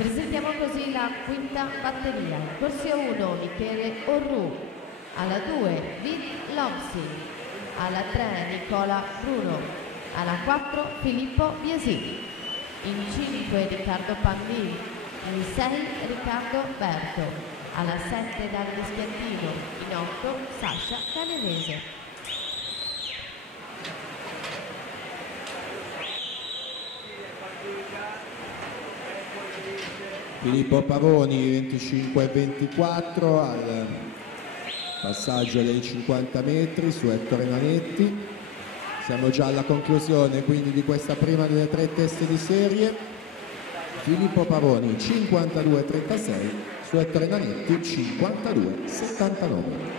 Presentiamo così la quinta batteria. Corsia 1 Michele Orru, alla 2 Vid Lomsi, alla 3 Nicola Bruno, alla 4 Filippo Biesi, in 5 Riccardo Pandini, in 6 Riccardo Berto, alla 7 Davide Schiantino, in 8 Sasha Canevese. Filippo Pavoni 25-24 al passaggio dei 50 metri su Ettore Nanetti. Siamo già alla conclusione quindi di questa prima delle 3 teste di serie. Filippo Pavoni 52-36 su Ettore Nanetti 52-79.